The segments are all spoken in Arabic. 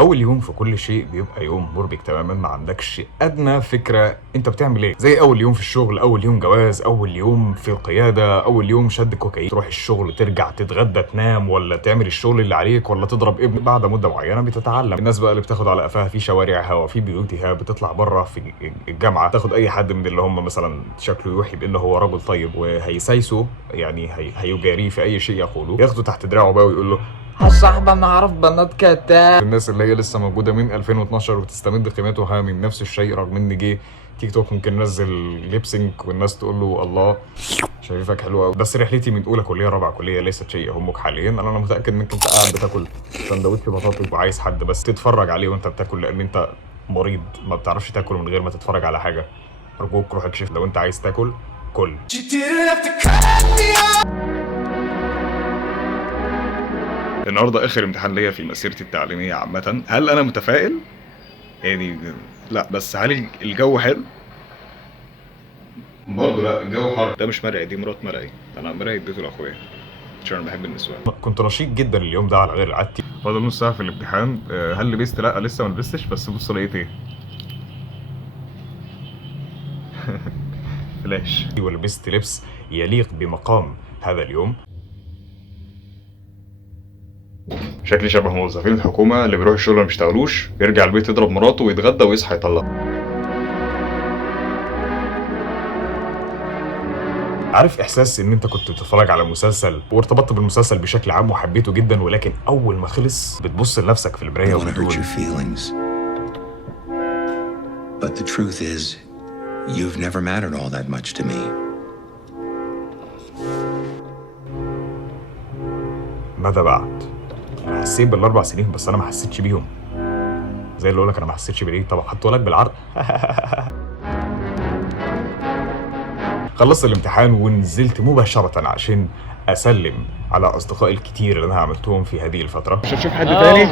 اول يوم في كل شيء بيبقى يوم مربك تماما، ما عندكش ادنى فكره انت بتعمل ايه. زي اول يوم في الشغل، اول يوم جواز، اول يوم في القياده، اول يوم شد كوكايين، تروح الشغل ترجع تتغدى تنام، ولا تعمل الشغل اللي عليك، ولا تضرب ابن. بعد مده معينه بتتعلم. الناس بقى اللي بتاخد على قفاها في شوارع هوا في بيوتها، بتطلع بره في الجامعه تاخد اي حد من اللي هم مثلا شكله يوحي بانه هو رجل طيب وهيسايسه، يعني هيجاريه في اي شيء يقوله، ياخده تحت دراعه بقى ويقول له هالصاحبة انا اعرف بنات كتاب. الناس اللي هي لسه موجوده من 2012 وتستمد قيمتها من نفس الشيء، رغم ان جه تيك توك ممكن نزل ليبسينك والناس تقول له الله شايفك حلو قوي. بس رحلتي من اولى كليه رابعه كليه ليست شيء يهمك حاليا. انا متاكد انك انت قاعد بتاكل سندوتش بطاطس وعايز حد بس تتفرج عليه وانت بتاكل، لان انت مريض ما بتعرفش تاكل من غير ما تتفرج على حاجه. ارجوك روح اكشف لو انت عايز تاكل كل. النهارده اخر امتحان ليا في مسيرتي التعليميه عامه. هل انا متفائل؟ يعني لا، بس هل الجو حلو؟ برضه لا، الجو حر. ده مش مرعي، دي مرات مرعي. انا مرعي اديته لاخويا عشان انا بحب النسوان. كنت نشيط جدا اليوم ده على غير عادتي. فاضل نص ساعه في الامتحان. هل لبست؟ لا لسه ما لبستش. بس بص لقيت ايه؟ فلاش. ولبست لبس يليق بمقام هذا اليوم. شكلي شبه موظفين الحكومه اللي بيروحوا الشغل ما بيشتغلوش، يرجع البيت يضرب مراته ويتغدى ويصحى يطلق. عارف احساس ان انت كنت بتتفرج على مسلسل وارتبطت بالمسلسل بشكل عام وحبيته جدا، ولكن اول ما خلص بتبص لنفسك في المرايه وبتقول But the truth is, you've never mattered all that much to me. ماذا بعد؟ انا حسيت بالاربع سنين بس انا ما حسيتش بيهم. زي اللي اقول لك انا ما حسيتش بايه. طب حطوا لك بالعرض. خلصت الامتحان ونزلت مباشرة عشان أسلم على أصدقائي الكتير اللي أنا عملتهم في هذه الفترة. مش هتشوف حد تاني؟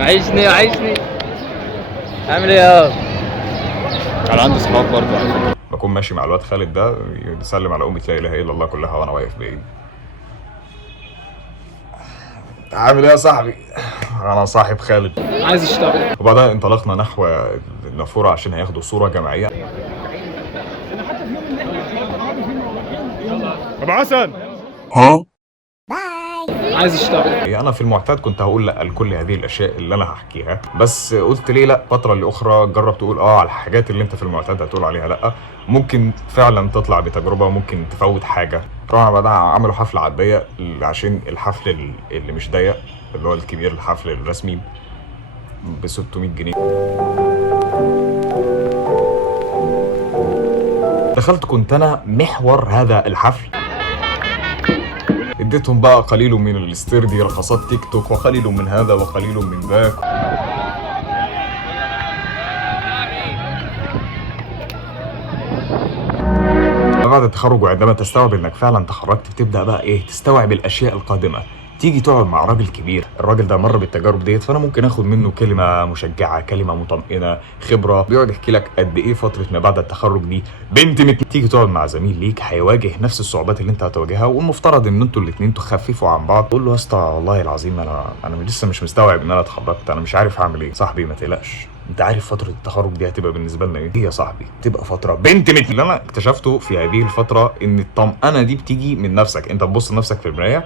وحشني عامل ايه يا؟ أنا عندي صحاب برضه على فكرة. بكون ماشي مع الواد خالد ده يسلم على أمة لا إله إلا الله كلها وأنا واقف بعيد. عامل إيه يا صاحبي؟ أنا صاحب خالد. عايز اشتغل. وبعدها انطلقنا نحو النافورة عشان هياخدوا صورة جماعية. أبو حسن. ها؟ عايز اشتغل. انا في المعتاد كنت هقول لا لكل هذه الاشياء اللي انا هحكيها، بس قلت ليه لا فتره لاخرى جرب تقول على الحاجات اللي انت في المعتاد هتقول عليها لا. ممكن فعلا تطلع بتجربه، ممكن تفوت حاجه. طبعا بعدها عملوا حفله على الضيق عشان الحفل اللي مش ضيق اللي هو الكبير، الحفل الرسمي ب 600 جنيه. دخلت كنت انا محور هذا الحفل. اديتهم بقى قليل من الاستردي رقصات تيك توك، وقليل من هذا وقليل من ذاك. بعد التخرج وعندما تستوعب انك فعلا تخرجت بتبدا بقى ايه، تستوعب الاشياء القادمه. تيجي تقعد مع راجل كبير، الراجل ده مر بالتجارب ديت، فانا ممكن اخد منه كلمه مشجعه، كلمه مطمئنه، خبره. بيقعد يحكي لك قد ايه فتره ما بعد التخرج دي بنت تيجي تقعد مع زميل ليك هيواجه نفس الصعوبات اللي انت هتواجهها، والمفترض ان انتوا الاثنين تخففوا عن بعض. تقول له يا اسطى والله العظيم انا لسه مش مستوعب ان انا اتخرجت، انا مش عارف اعمل ايه. صاحبي ما تقلقش، انت عارف فتره التخرج دي هتبقى بالنسبه لنا ايه يا صاحبي؟ تبقى فتره بنت اللي انا اكتشفته في هذه الفتره ان الطمأنه دي بتيجي من نفسك. انت تبص لنفسك في المرايه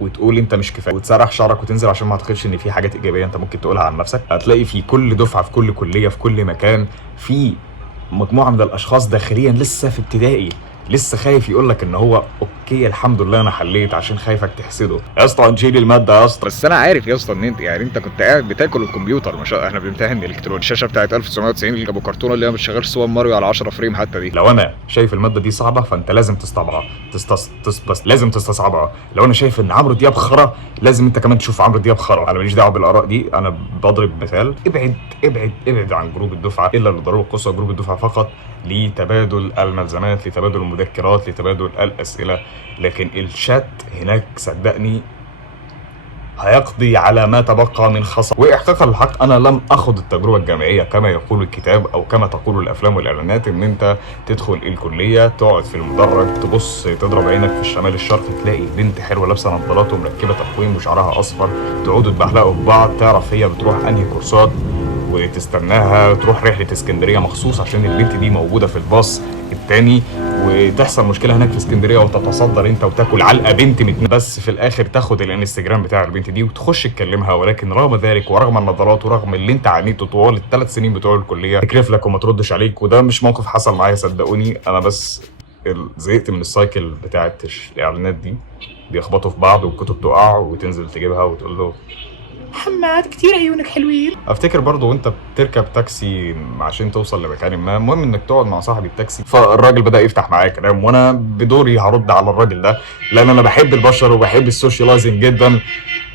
وتقول انت مش كفايه، وتسرح شعرك وتنزل، عشان ما اعتقدش ان في حاجات ايجابيه انت ممكن تقولها عن نفسك. هتلاقي في كل دفعه، في كل كليه، في كل مكان، في مجموعه من الاشخاص داخليا لسه في ابتدائي، لسه خايف يقول لك ان هو اوكي الحمد لله انا حليت، عشان خايفك تحسده. يا اسطى نشيل الماده يا اسطى. بس انا عارف يا اسطى ان انت يعني انت كنت قاعد بتاكل الكمبيوتر، مش احنا بنمتحن الكتروني، الشاشه بتاعت 1990 اللي ابو كرتونه اللي هي مش شغال سوبر ماريو على 10 فريم حتى دي. لو انا شايف الماده دي صعبه فانت لازم تستبعها، لازم تستصعبها. لو انا شايف ان عمرو دياب خرا لازم انت كمان تشوف عمرو دياب خرا. انا ماليش دعوه بالاراء دي، انا بضرب مثال. ابعد عن جروب الدفعه الا للضروره القصوى. جروب الدفعه فقط لتبادل الملزمات، لتبادل المذكرات، لتبادل الاسئله. لكن الشات هناك صدقني هيقضي على ما تبقى من خصم. واحقاقا للحق انا لم اخض التجربه الجامعيه كما يقول الكتاب او كما تقول الافلام والاعلانات، ان انت تدخل الكليه تقعد في المدرج تبص تضرب عينك في الشمال الشرقي تلاقي بنت حلوه لابسه نظارات ومركبه تقويم وشعرها اصفر، تقعدوا تبحلقوا في بعض، تعرف هي بتروح انهي كورسات وتستناها تروح رحله اسكندريه مخصوص عشان البنت دي موجوده في الباص التاني، وتحصل مشكله هناك في اسكندريه وتتصدر انت وتاكل علقه بنت بس في الاخر تاخد الانستجرام بتاع البنت دي وتخش تكلمها. ولكن رغم ذلك ورغم النظرات ورغم اللي انت عانيته طوال الثلاث سنين بتوع الكليه تكرف لك وما تردش عليك. وده مش موقف حصل معايا صدقوني، انا بس زهقت من السايكل بتاعت الاعلانات دي، بيخبطوا في بعض والكتب تقع وتنزل تجيبها وتقول له محمد كتير عيونك حلوين. افتكر برضو وانت بتركب تاكسي عشان توصل لمكان ما، المهم انك تقعد مع صاحب التاكسي، فالراجل بدأ يفتح معايا كلام وانا بدوري هرد على الراجل ده لان انا بحب البشر وبحب السوشياليزنج جدا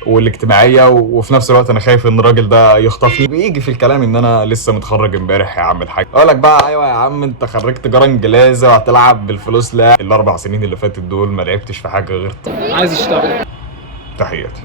والاجتماعيه، وفي نفس الوقت انا خايف ان الراجل ده يخطفني ويجي في الكلام ان انا لسه متخرج امبارح يا عم الحاج. اقول لك بقى ايوه يا عم انت خريج تجاره انجليزي وهتلعب بالفلوس؟ لا، الاربع سنين اللي فاتت دول ما لعبتش في حاجه غير عايز اشتغل. تحياتي.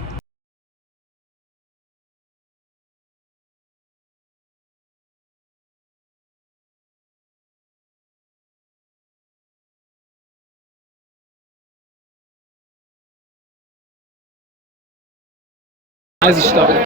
عايز اشتغل.